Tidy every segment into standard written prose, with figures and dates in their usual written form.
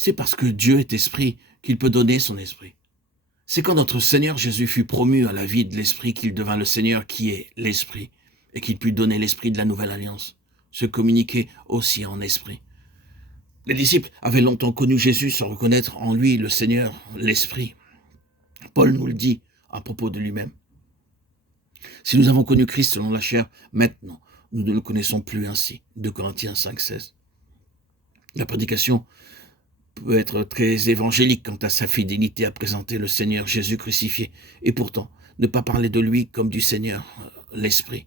C'est parce que Dieu est esprit qu'il peut donner son esprit. C'est quand notre Seigneur Jésus fut promu à la vie de l'esprit qu'il devint le Seigneur qui est l'esprit, et qu'il put donner l'esprit de la nouvelle alliance, se communiquer aussi en esprit. Les disciples avaient longtemps connu Jésus sans reconnaître en lui le Seigneur, l'esprit. Paul nous le dit à propos de lui-même. Si nous avons connu Christ selon la chair, maintenant, nous ne le connaissons plus ainsi. 2 Corinthiens 5,16. La prédication peut être très évangélique quant à sa fidélité à présenter le Seigneur Jésus crucifié, et pourtant ne pas parler de lui comme du Seigneur, l'Esprit.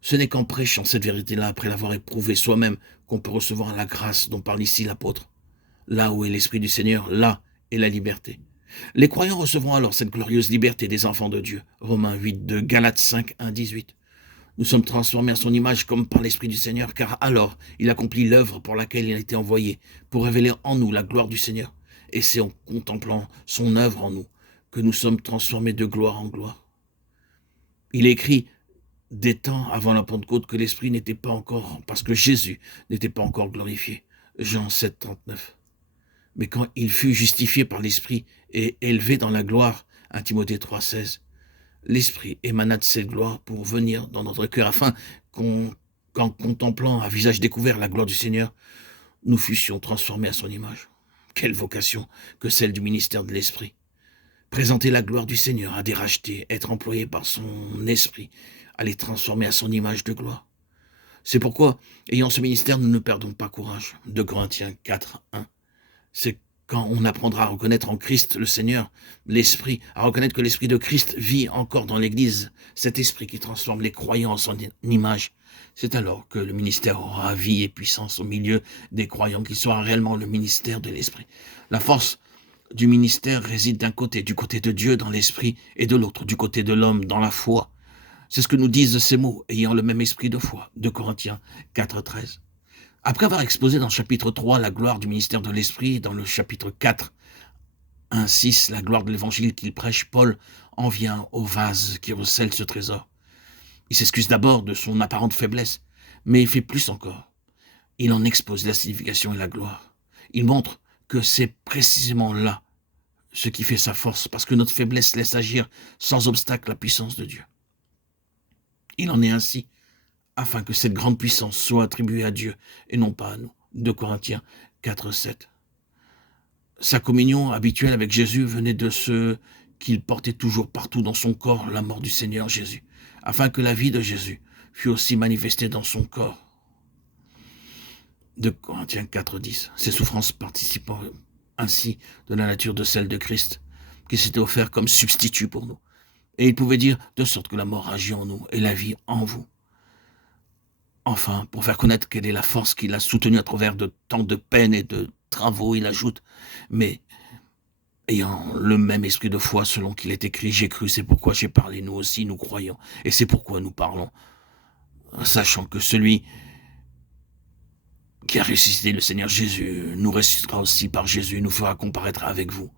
Ce n'est qu'en prêchant cette vérité-là, après l'avoir éprouvée soi-même, qu'on peut recevoir la grâce dont parle ici l'apôtre. Là où est l'Esprit du Seigneur, là est la liberté. Les croyants recevront alors cette glorieuse liberté des enfants de Dieu. Romains 8:2, Galates 5:1-18. Nous sommes transformés à son image comme par l'Esprit du Seigneur, car alors il accomplit l'œuvre pour laquelle il a été envoyé, pour révéler en nous la gloire du Seigneur. Et c'est en contemplant son œuvre en nous que nous sommes transformés de gloire en gloire. Il est écrit des temps avant la Pentecôte que l'Esprit n'était pas encore, parce que Jésus n'était pas encore glorifié. Jean 7:39. Mais quand il fut justifié par l'Esprit et élevé dans la gloire, 1 Timothée 3:16, l'Esprit émana de cette gloire pour venir dans notre cœur, afin qu'en contemplant à visage découvert la gloire du Seigneur, nous fussions transformés à son image. Quelle vocation que celle du ministère de l'Esprit. Présenter la gloire du Seigneur à des rachetés, être employé par son Esprit, à les transformer à son image de gloire. C'est pourquoi, ayant ce ministère, nous ne perdons pas courage. 2 Corinthiens 4:1. C'est quand on apprendra à reconnaître en Christ le Seigneur, l'Esprit, à reconnaître que l'Esprit de Christ vit encore dans l'Église, cet Esprit qui transforme les croyants en son image. C'est alors que le ministère aura vie et puissance au milieu des croyants, qui sera réellement le ministère de l'Esprit. La force du ministère réside d'un côté, du côté de Dieu dans l'Esprit, et de l'autre, du côté de l'homme dans la foi. C'est ce que nous disent ces mots, ayant le même esprit de foi, 2 Corinthiens 4:13. Après avoir exposé dans le chapitre 3 la gloire du ministère de l'Esprit, dans le chapitre 4, 1:6, la gloire de l'évangile qu'il prêche, Paul en vient au vase qui recèle ce trésor. Il s'excuse d'abord de son apparente faiblesse, mais il fait plus encore. Il en expose la signification et la gloire. Il montre que c'est précisément là ce qui fait sa force, parce que notre faiblesse laisse agir sans obstacle la puissance de Dieu. Il en est ainsi, afin que cette grande puissance soit attribuée à Dieu et non pas à nous. 2 Corinthiens 4:7. Sa communion habituelle avec Jésus venait de ce qu'il portait toujours partout dans son corps, la mort du Seigneur Jésus, afin que la vie de Jésus fût aussi manifestée dans son corps. 2 Corinthiens 4:10. Ses souffrances participant ainsi de la nature de celle de Christ, qui s'était offert comme substitut pour nous. Et il pouvait dire, de sorte que la mort agit en nous et la vie en vous. Enfin, pour faire connaître quelle est la force qui l'a soutenu à travers de tant de peines et de travaux, il ajoute, mais ayant le même esprit de foi selon qu'il est écrit, j'ai cru, c'est pourquoi j'ai parlé, nous aussi nous croyons, et c'est pourquoi nous parlons, sachant que celui qui a ressuscité le Seigneur Jésus nous ressuscitera aussi par Jésus, nous fera comparaître avec vous.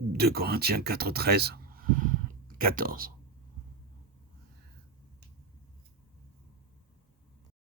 2 Corinthiens 4:13, 14.